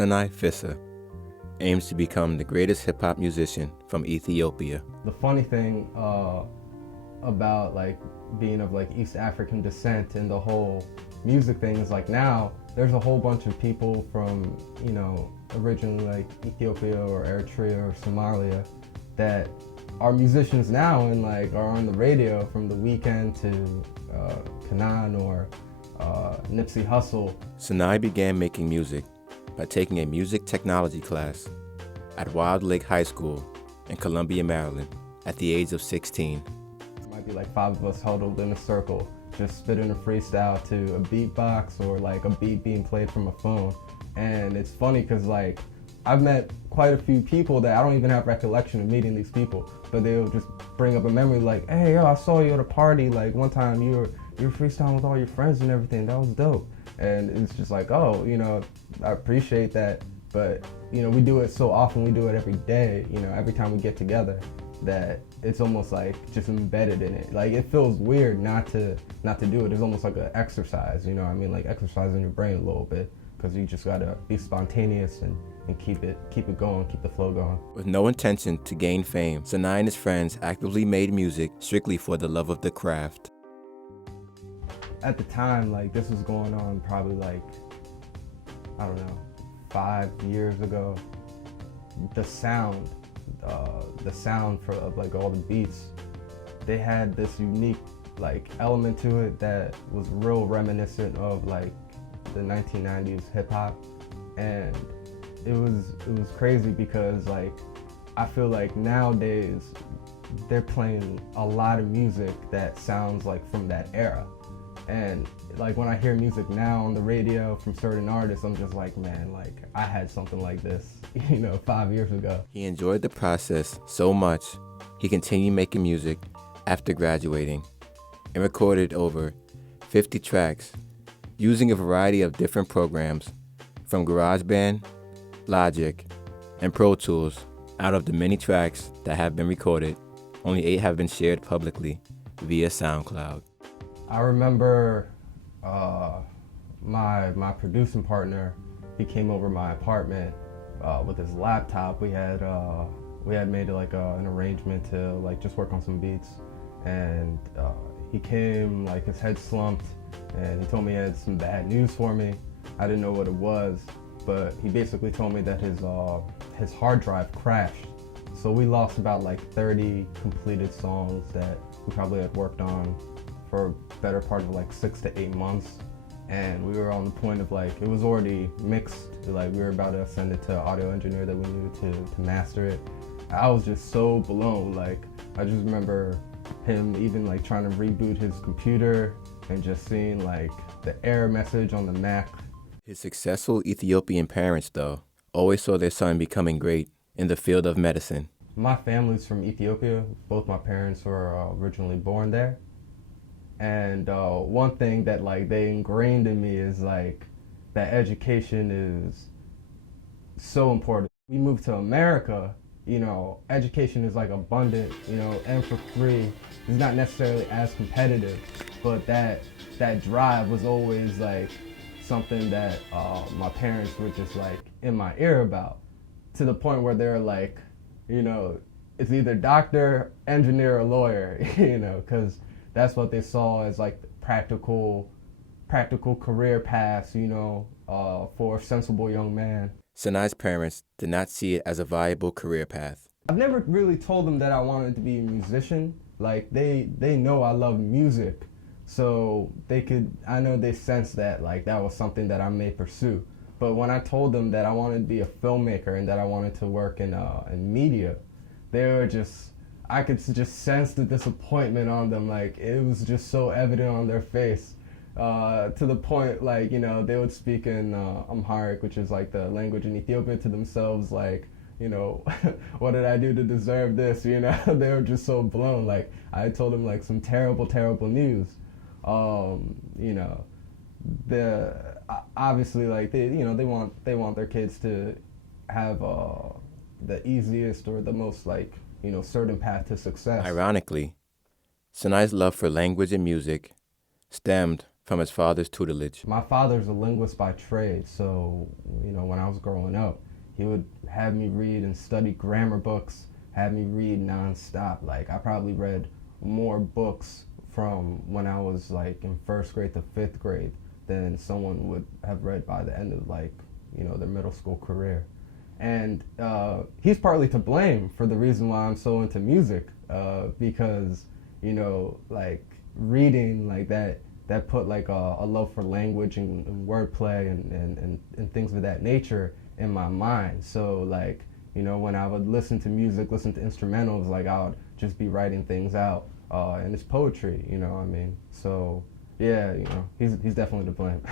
SeN-i aims to become the greatest hip-hop musician from Ethiopia. The funny thing about being of East African descent and the whole music thing is now there's a whole bunch of people from originally Ethiopia or Eritrea or Somalia that are musicians now and are on the radio, from The Weeknd to Kanan or Nipsey Hussle. SeN-i began making music by taking a music technology class at Wild Lake High School in Columbia, Maryland at the age of 16. It might be 5 of us huddled in a circle, just spitting a freestyle to a beatbox or a beat being played from a phone. And it's funny because I've met quite a few people that I don't even have recollection of meeting these people, but they'll just bring up a memory hey, yo, I saw you at a party, one time you were freestyling with all your friends and everything, that was dope. And it's just oh, I appreciate that, but we do it so often, we do it every day, every time we get together, that it's almost just embedded in it. It feels weird not to do it. It's almost like an exercise, exercising your brain a little bit, because you just gotta be spontaneous and keep it going, keep the flow going. With no intention to gain fame, SeN-i and his friends actively made music strictly for the love of the craft. At the time, this was going on probably I don't know, 5 years ago. The sound of all the beats, they had this unique element to it that was real reminiscent of the 1990s hip hop, and it was crazy because I feel nowadays they're playing a lot of music that sounds from that era. And when I hear music now on the radio from certain artists, I'm just man, I had something like this, 5 years ago. He enjoyed the process so much, he continued making music after graduating and recorded over 50 tracks using a variety of different programs from GarageBand, Logic, and Pro Tools. Out of the many tracks that have been recorded, only 8 have been shared publicly via SoundCloud. I remember my producing partner, he came over my apartment with his laptop. We had made an arrangement to just work on some beats, and he came his head slumped, and he told me he had some bad news for me. I didn't know what it was, but he basically told me that his hard drive crashed. So we lost about 30 completed songs that we probably had worked on for a better part of 6 to 8 months. And we were on the point of it was already mixed, we were about to send it to an audio engineer that we knew to master it. I was just so blown. I just remember him even trying to reboot his computer and just seeing the error message on the Mac. His successful Ethiopian parents, though, always saw their son becoming great in the field of medicine. My family's from Ethiopia. Both my parents were originally born there. And one thing that they ingrained in me is that education is so important. We moved to America, education is abundant, and for free. It's not necessarily as competitive, but that drive was always something that my parents were just in my ear about, to the point where they're it's either doctor, engineer, or lawyer, because that's what they saw as practical career paths, for a sensible young man. SeN-i's parents did not see it as a viable career path. I've never really told them that I wanted to be a musician. They know I love music, so I know they sense that that was something that I may pursue. But when I told them that I wanted to be a filmmaker and that I wanted to work in media, they were I could just sense the disappointment on them. It was just so evident on their face, to the point they would speak in Amharic, which is the language in Ethiopia, to themselves what did I do to deserve this? They were just so blown. I told them some terrible news. Obviously they want their kids to have the easiest or the most certain path to success. Ironically, SeN-i's love for language and music stemmed from his father's tutelage. My father's a linguist by trade, so, you know, when I was growing up, he would have me read and study grammar books, have me read nonstop. Like, I probably read more books from when I was like in first grade to fifth grade than someone would have read by the end of, like, you know, their middle school career. And he's partly to blame for the reason why I'm so into music, because, you know, like, reading like that put like a love for language and wordplay and things of that nature in my mind. So, like, you know, when I would listen to music, listen to instrumentals, like, I would just be writing things out, and it's poetry, you know what I mean? So, yeah, you know, he's definitely to blame.